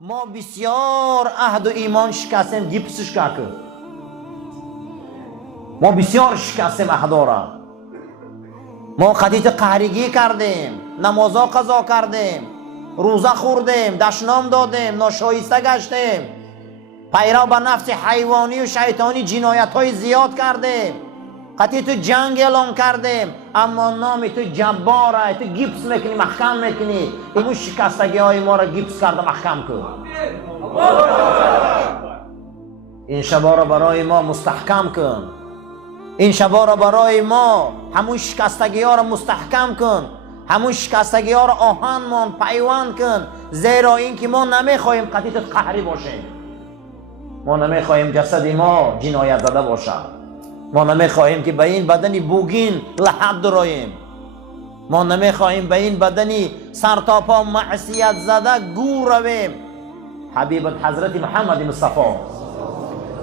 ما بسیار عهد و ایمان شکستیم، گیپسش که ما بسیار شکستیم عهدا را. ما قضیت قهرگی کردیم، نمازا قضا کردیم، روزه خوردیم، دشنام دادیم، ناشایسته گشتیم، پیرو به نفس حیوانی و شیطانی جنایت های زیاد کردیم، قطعی تو جنگ اعلام کردیم، اما نام تو جباره، تو گیپس میکنی، محکم میکنی. این شکستگی های ما را گیپس کرده محکم کن. این شبا را برای ما مستحکم کن. این شبا را برای ما همون شکستگی ها را مستحکم کن. همون شکستگی ها را آهن مان، پیوند کن. زیرا این که ما نمیخواهیم قطعی تو قهری باشیم. ما نمیخواهیم جسد ما جنایت زده باشد. ما نمیخواهیم که به این بدنی بوگین لحد دراییم. ما نمیخواهیم به این بدنی سرتاپا معصیت زده گور رویم. حبیبت حضرت محمد مصطفی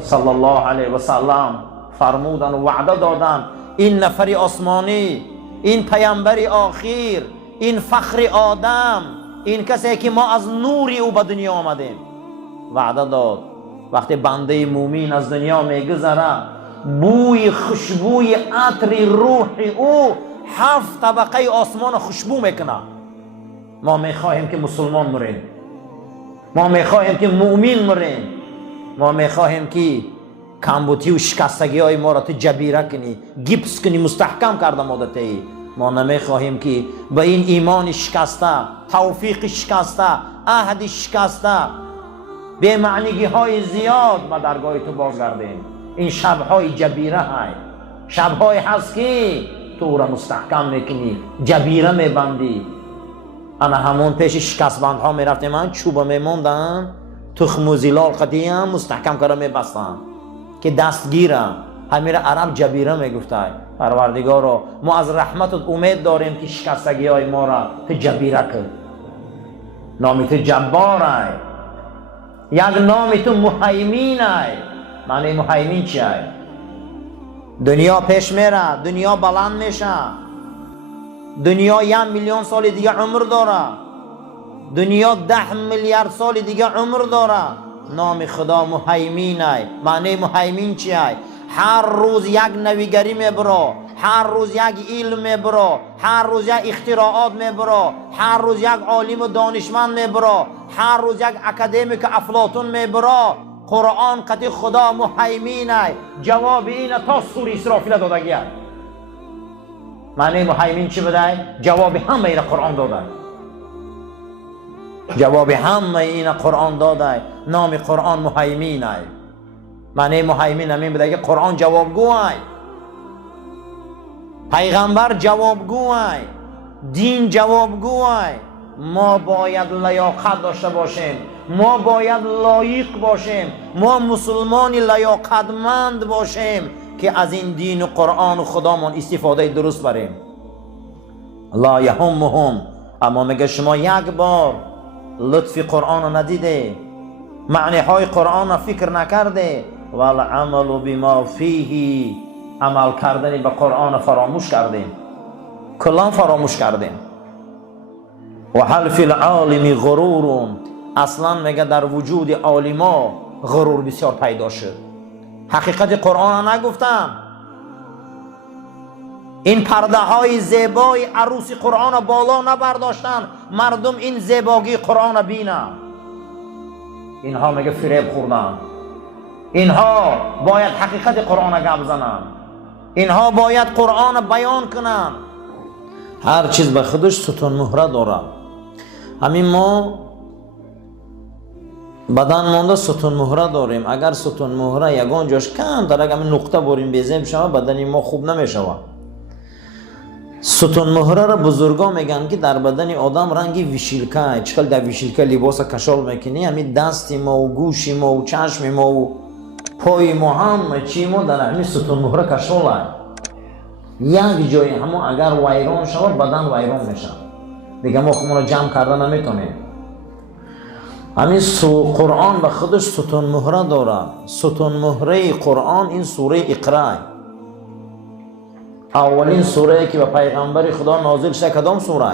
صلی الله علیه و سلم فرمودن و وعده دادن، این نفر آسمانی، این پیامبر آخر، این فخر آدم، این کسی که ما از نوری او به دنیا آمدیم، وعده داد وقتی بنده مومن از دنیا میگذره بوی خوشبوی عطر روح او 7 طبقه آسمان خوشبو میکنه. ما میخواهیم که مسلمان مریم، ما میخواهیم که مؤمن مریم، ما میخواهیم که کمبوتی و شکستگی های ما را تو جبیره کنی، گیپس کنی، مستحکم کرده مادتی. ما نمیخواهیم که به این ایمان شکسته، توفیق شکسته، عهد شکسته، به معنیگی های زیاد ما درگاه تو بازگردیم. این شبهای جبیره های شبهای هست که تو را مستحکم میکنی، جبیره میبندی. انا همون پیش شکستبندها میرفتیم، من چوبه میموندم، تخم و زلال قدیم مستحکم کرده میبستم که دستگیرم. همین عرب جبیره میگفته. پروردگارا ما از رحمتت امید داریم که شکستگی های ما را تو جبیره کن. نام تو جباره، یک نام تو مهیمینه. معنی مهیمین چیه؟ دنیا پیش میره، دنیا بلند میشه، دنیا 1 میلیون سال دیگه عمر داره، دنیا 10 میلیارد سال دیگه عمر داره. نام خدا مهیمینه. معنی مهیمین چیه؟ هر روز یک نویگری میبره، هر روز یک علم میبره، هر روز یک اختراعات میبره، هر روز یک عالم و دانشمند میبره، هر روز یک اکادمیک افلاطون میبره. قرآن قطعی خدا مهیمینه. جواب اینه تا سوره اسرافیل دادگیه. معنی مهیمین چی بده؟ جواب همه این قرآن داده. جواب همه این قرآن داده. نام قرآن مهیمینه. معنی مهیمین همین بده که قرآن جوابگوه، پیغمبر جوابگوه، دین جوابگوه. ما باید لیاقت داشته باشیم، ما باید لایق باشیم، ما مسلمانی لیاقتمند باشیم که از این دین و قرآن و خدامان استفاده درست بریم. لا یهمهم، اما میگه شما یک بار لطف قرآن رو ندیده، معنی های قرآن رو فکر نکرده، والعمل بما فیه، عمل کردنی به قرآن فراموش کردیم، کلان فراموش کردیم. و هل فی العالم غرور، اصلا میگه در وجود عالما غرور بسیار پیدا شد. حقیقت قرآن را نگفتم. این پرده های زیبای عروسی قرآن را بالا نبرداشتن مردم این زیباگی قرآن را بینن. اینها میگه فریب خوردن. اینها باید حقیقت قرآن را گپ زنن. اینها باید قرآن را بیان کنن. هر چیز به خودش ستون مهره داره. همین ما بدن مانده ستون مهره داریم. اگر ستون مهره یگان جاش کم داره، اگر نقطه بریم بیزیم شود بدن ما خوب نمیشود. ستون مهره را بزرگا میگن که در بدن آدم رنگی ویشیلکه، چکل در ویشیلکه لباس کشال میکنی، همین دستی ما و گوشی ما و چشم ما و پای ما هم چی ما در همین ستون مهره کشال هست. یک جای همون اگر ویران شود بدن ویران میشه دیگه، ما خودمون رو جمع کرده نمیتونیم. همین قرآن به خودش ستون مهره داره. ستون مهره قرآن این سوره اقرا، اولین سوره که به پیغمبر خدا نازل شده کدام سوره؟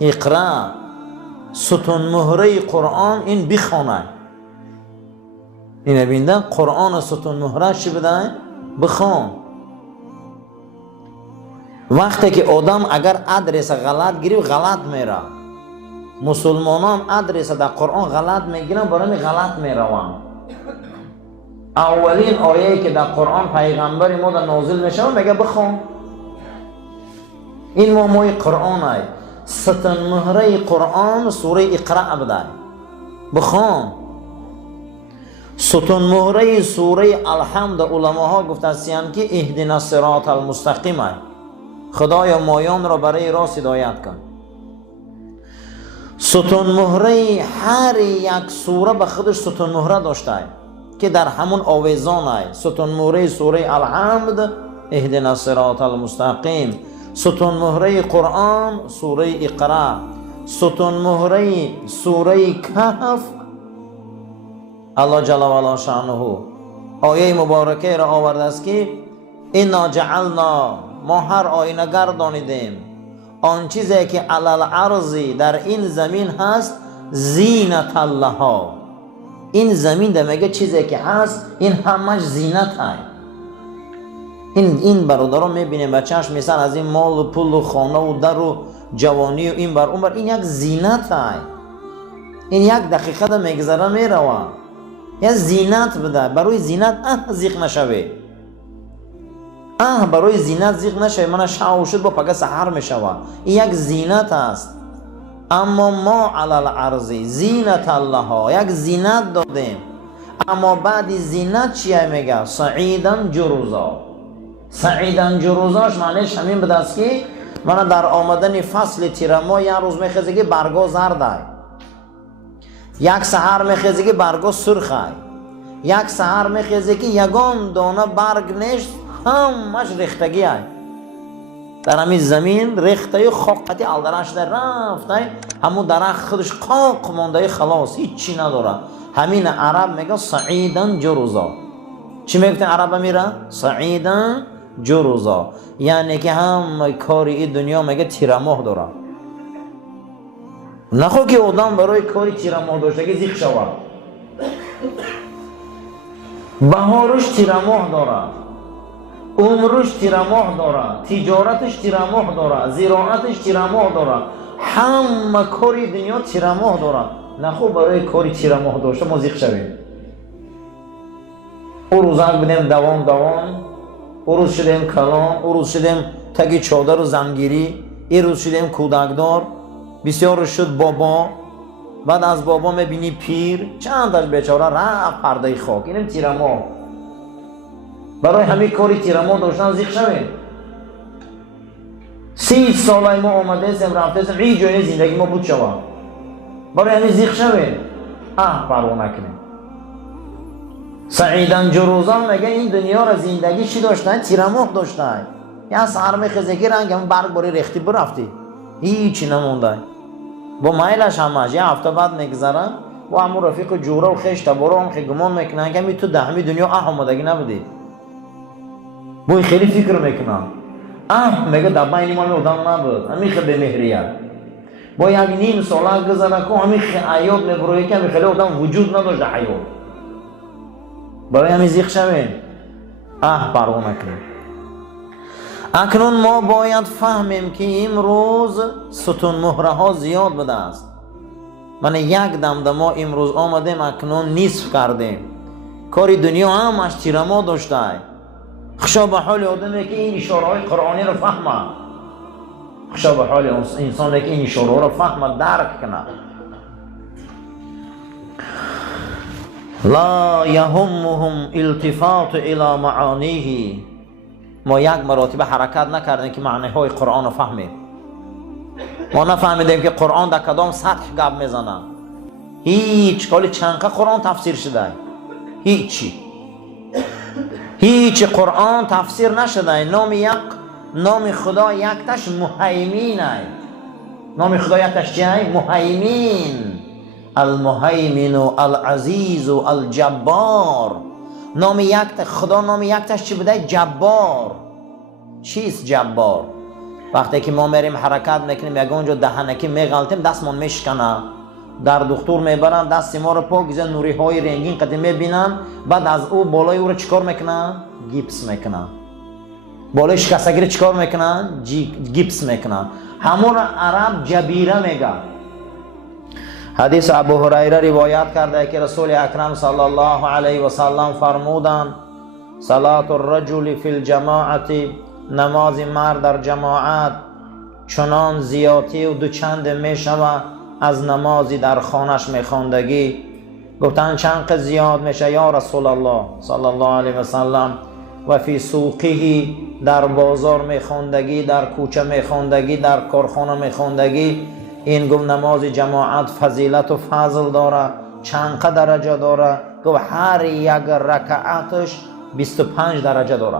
اقرا. ستون مهره قرآن این بخونه. این بیندن قرآن ستون مهره چی بدن؟ بخون. وقتی که آدم اگر ادرس غلط گیری غلط میره، مسلمانان ادرس در قرآن غلط میگیرن، برای غلط میرون. اولین آیه که در قرآن پیغمبر ما در نازل میشه میگه بخون. این موی قرآن های ستون مهره قرآن سوره اقرأ بده، بخون. ستون مهره سوره الحمد علماها گفتن که اهدنا الصراط المستقیم های، خدایا مایان را برای راست هدایت کن. ستون مهره هر یک سوره به خودش ستون مهره داشته که در همون آویزان های. ستون مهره سوره الحمد اهدنا الصراط المستقیم، ستون مهره قرآن سوره اقرأ، ستون مهره سوره کهف الله جل و علا شأنه آیه مبارکه را آورده است که انا جعلنا، ما هر آینه گردانیدیم آن چیزی که علی الارض در این زمین هست زینت لها. این زمین در میگه چیزی که هست این همش زینت هست. این برادران میبینیم بچهش مثلا از این مال و پول و خانه و در و جوانی و این بر اون بر، این یک زینت هست. این یک دقیقه در میگذره میروه، یک زینت بده. برای زینت زیق نشوه، برای زینت زیق نشوه. من شاو شد با پگه سحر میشوه، این یک زینت است. اما ما علی الارض زینت الله، یک زینت دادیم. اما بعد زینت چیه میگه؟ صعیدا جرزا. صعیدا جرزاش معنیش همین بده است که من در آمدن فصل تیرما یک روز میخیزه که برگا زرده، یک سحر میخیزه که برگا سرخه، یک سحر میخیزه که یگان دانه برگ نیست، همش ریختگی هست در همین زمین. ریخته خاقتی الدرش در رفته، همون درخت خودش قاق مانده، خلاص هیچی نداره. همین عرب میگه صعیدا جرزا. چی میگفتن عرب میره؟ صعیدا جرزا، یعنی که هم کاری این دنیا میگه تیرماه داره. نخو که آدم برای کاری تیرماه داشته که زیخ شود. بهارش تیرماه داره، عمرش تیرماه داره، تجارتش تیرماه داره، زراعتش تیرماه داره، همه کاری دنیا تیرماه داره. نخو برای کاری تیرماه داشته ما زیخ شویم. او روزک بدیم دوام، او روز شدیم کلان، او روز شدیم تگی چادر و زنگیری، این روز شدیم کودکدار، بسیار شد بابا، بعد از بابا میبینی پیر، چندش بیچاره رفت پرده خاک. اینم تیرماه. برای همه کاری تیرماه داشتن زیخ شویم. 30 ساله ما آمده سیم رفته سیم این جای زندگی ما بود شوا، برای همه زیخ شویم. پروا نکنیم. سعیداً جروزان میگه این دنیا را زندگی چی داشتن؟ تیرماه داشتن. یا سر میخزگی رنگ هم برگ باری ریختی برفتی، هیچی نمونده. با مایلش همش یه هفته بعد میگذرن با همون رفیق جوره و خیش تبارو هم خیلی گمان میکنن که تو دهمی دنیا آمدگی نبودی. بای خیلی فکر میکنن میگه دبا اینی مال آدم نبود، همین خیلی بمهریه. با یک نیم ساله گذره که همین حیات میبروی که همین خیلی آدم وجود نداشته حیات. برای همین زیخ شویم. پروا نکنیم. اکنون ما باید فهمیم که امروز ستون مهره ها زیاد بوده است. من یک دم ما امروز آمدیم اکنون نصف کردیم. کاری دنیا همش تیرما داشته. خشا به حال آدمی که این اشاره های قرآنی رو فهمه. خشا به حال انسانی که این اشاره رو فهمه، درک کنه. لا یهمهم التفات الى معانیه. ما یک مراتب حرکت نکردیم که معنی های قرآن رو فهمیم. ما نفهمیدیم که قرآن در کدام سطح گپ میزنه. هیچ کالی چنقه قرآن تفسیر شده، هیچ قرآن تفسیر نشده. نام خدا یکتش مهیمین است. نام خدا یکتش چیه؟ مهیمین. المهیمن و العزیز و الجبار. نام یک خدا نام یکتش چی بوده؟ جبار. چیست جبار؟ وقتی که ما میریم حرکت میکنیم یک اونجا دهنکی میغلطیم دستمون میشکنه، در دکتر میبرن دست ما رو پاک میزنن، نوری های رنگین قدیم میبینن، بعد از او بالای او رو چیکار میکنن؟ گیپس میکنن. بالای شکستگی رو چیکار میکنن؟ گیپس میکنن. همون عرب جبیره میگه. حدیث ابو هریره روایت کرده که رسول اکرم صلی الله علیه و سلم فرمودند صلات الرجل فی الجماعت، نماز مرد در جماعت چنان زیاتی و دوچند می شود از نمازی در خانش میخواندگی. گفتن چند قد زیاد میشه یا رسول الله صلی الله علیه و سلم؟ و فی سوقه، در بازار میخواندگی، در کوچه میخواندگی، در کارخانه میخواندگی. این گفت نماز جماعت فضیلت و فضل داره. چند درجه داره؟ گفت هر یک رکعتش 25 درجه داره.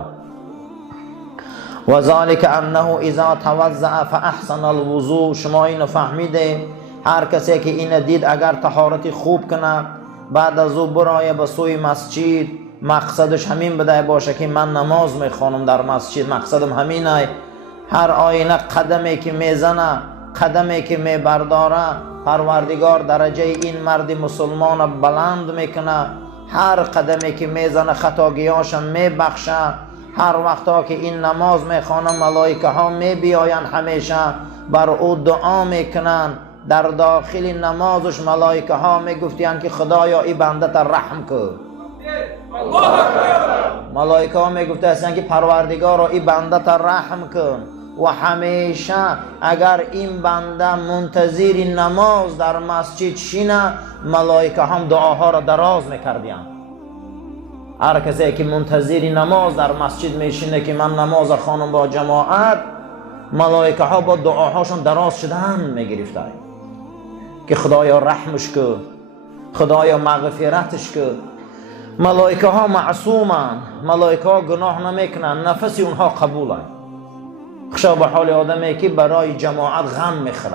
و ذالک انه اذا توضأ فاحسن الوضوء. شما اینو فهمیده؟ هر کسی که این دید اگر طهارت خوب کنه، بعد از او برای به سوی مسجد، مقصدش همین بده باشه که من نماز میخوانم در مسجد، مقصدم همینه. هر آینه قدمی که میزنه، قدمی که میبرداره، پروردگار درجه این مرد مسلمان بلند میکنه. هر قدمی که میزنه خطاگیاش میبخشه. هر وقتا که این نماز میخوانه ملائکه ها میبیاین، همیشه بر او دعا میکنن. در داخل نمازش ملائکه ها میگفتین که خدایا ای بنده تا رحم کن. ملائکه ها میگفتن که پروردگارا ای بنده تا رحم کن. و همیشه اگر این بنده منتظر نماز در مسجد شینه، ملائکه هم دعاها را دراز میکردین. هر کسی که منتظر نماز در مسجد میشینه که من نماز خوانم با جماعت، ملائکه ها با دعاهاشون دراز شدن میگرفتن که خدایا رحمش کن، خدایا مغفرتش کن. ملائکه ها معصومن، ملائکه ها گناه نمیکنن، نفسی اونها قبولن. خشا به حال آدمی که برای جماعت غم میخوره.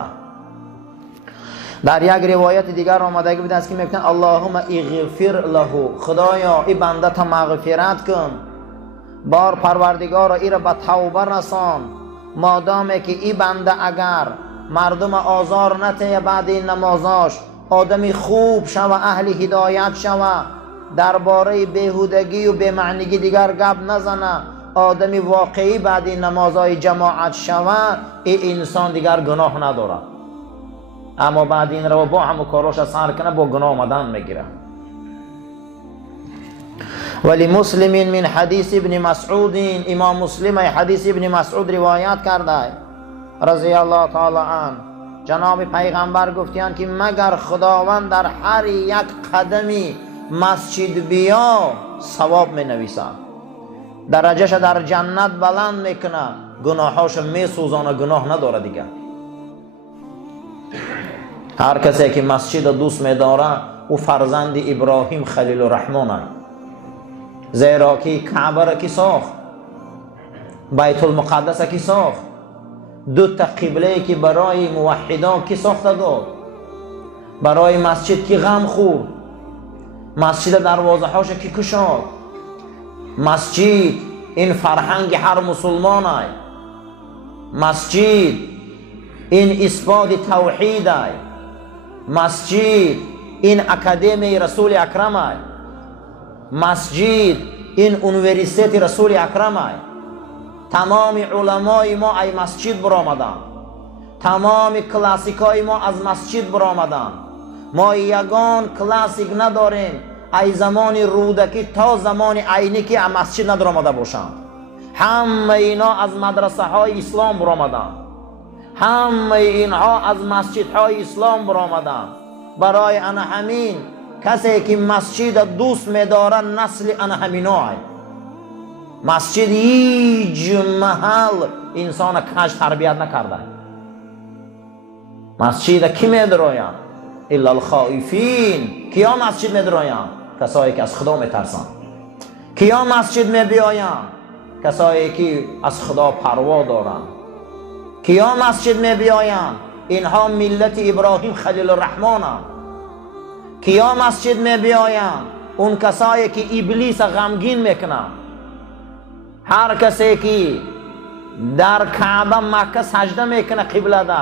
در یک روایت دیگر آمده بوده است که میگن اللهم اغفر له، خدایا ای بنده تا مغفرت کن. بار پروردگار ای را به توبه رسان. مادامی که ای بنده اگر مردم آزار نته بعد این نمازاش، آدمی خوب شوه، اهل هدایت شوه، درباره بیهودگی و بی‌معنیگی دیگر گپ نزنه، آدمی واقعی بعد این نمازهای جماعت شوه، این انسان دیگر گناه نداره. اما بعد این رو با همو کاراش سر کنه، با گناه آمدن میگیره. ولی مسلم من حدیث ابن مسعود، امام مسلم حدیث ابن مسعود روایت کرده رضی الله تعالی عنه، جناب پیغمبر گفتیان که مگر خداوند در هر یک قدمی مسجد بیا ثواب می نویسه، درجهش در جنت بلند میکنه، گناهاش میسوزانه، گناه نداره دیگه. هر کسی که مسجد دوست میداره او فرزند ابراهیم خلیل الرحمن است. زیرا که کعبه را کی ساخت؟ بیت المقدس کی ساخت؟ دو تا قبله که برای موحدان کی ساخته داد؟ برای مسجد کی غم خورد؟ مسجد دروازه هاش کی کشاد؟ مسجد این فرهنگ هر مسلمان است. مسجد این اثبات توحید است. مسجد این اکادمی رسول اکرم است. مسجد این انویرسیتی رسول اکرم است. تمام علمای ما ای مسجد برآمدند. تمام کلاسیکای ما از مسجد برآمدند. ما یگان کلاسیک نداریم ای زمان رودکی تا زمان عینی که مسجد ندار آمده باشند. همه اینا از مدرسه های اسلام برآمدند. همه اینها از مسجد های اسلام برآمدند. برای آن همین کسی که مسجد دوست می‌دارد نسل آن همینا است. مسجد هیچ محل انسان کج تربیت نکرده. مسجد کی می‌دراید؟ الا الخائفین. کیا مسجد می‌دراید؟ کسایی که از خدا می‌ترسند. کیا مسجد می‌بیایند؟ کسایی که از خدا پروا دارند. کیا مسجد می‌بیایند؟ اینها ملت ابراهیم خلیل الرحمن اند. کیا مسجد می‌بیایند؟ اون کسایی که ابلیس غمگین میکنند. هر کسی که در کعبه مکه سجده میکنه قبله ده،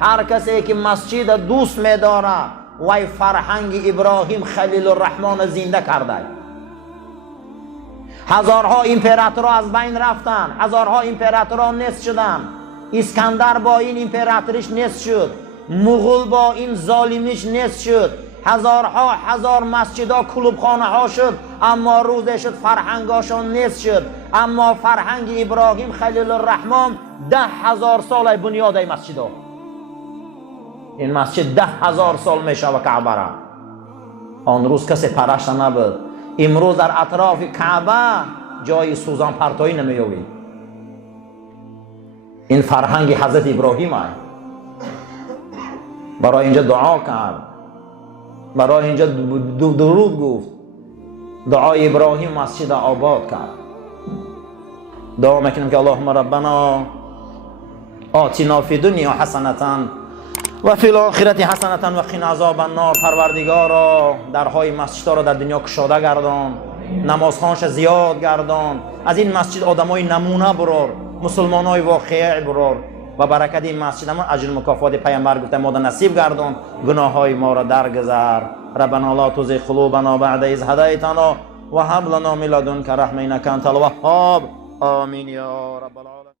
هر کسی که مسجد دوست میداره وی فرهنگ ابراهیم خلیل الرحمن زنده کرده. هزارها امپراتور از بین رفتن، هزارها امپراتوران نیست شدن. اسکندر با این امپراتوریش نیست شد، مغول با این ظالمیش نیست شد. هزار مسجدها کلوبخانه ها شد، اما روزه شد فرهنگاشون نیست شد. اما فرهنگ ابراهیم خلیل الرحمن 10,000 سال بنیاد این مسجد ها. این مسجد 10,000 سال میشه و کعبه را. آن روز کسی پرست نبود. امروز در اطراف کعبه جای سوزان پرتایی نمی‌یابید. این فرهنگ حضرت ابراهیم است. برای اینجا دعا کرد، برای اینجا درود گفت. دعای ابراهیم مسجد آباد کرد. دعا میکنیم که اللهم ربنا آتنا فی دنیا حسنة و فی الاخرة حسنة و قنا عذاب النار. پروردگارا درهای مسجد را در دنیا گشاده گردان، نمازخوانش زیاد گردان. از این مسجد آدمای نمونه برار، مسلمانای واقعی برار و برکت این مسجد ما اجر مکافات پیامبر گفته ما نصیب گردان. گناههای ما را درگذر. ربنا لا تزغ قلوبنا بعد اذ هدیتنا و هب لنا من لدنک رحمة انک انت الوهاب. آمین یا رب العالمین.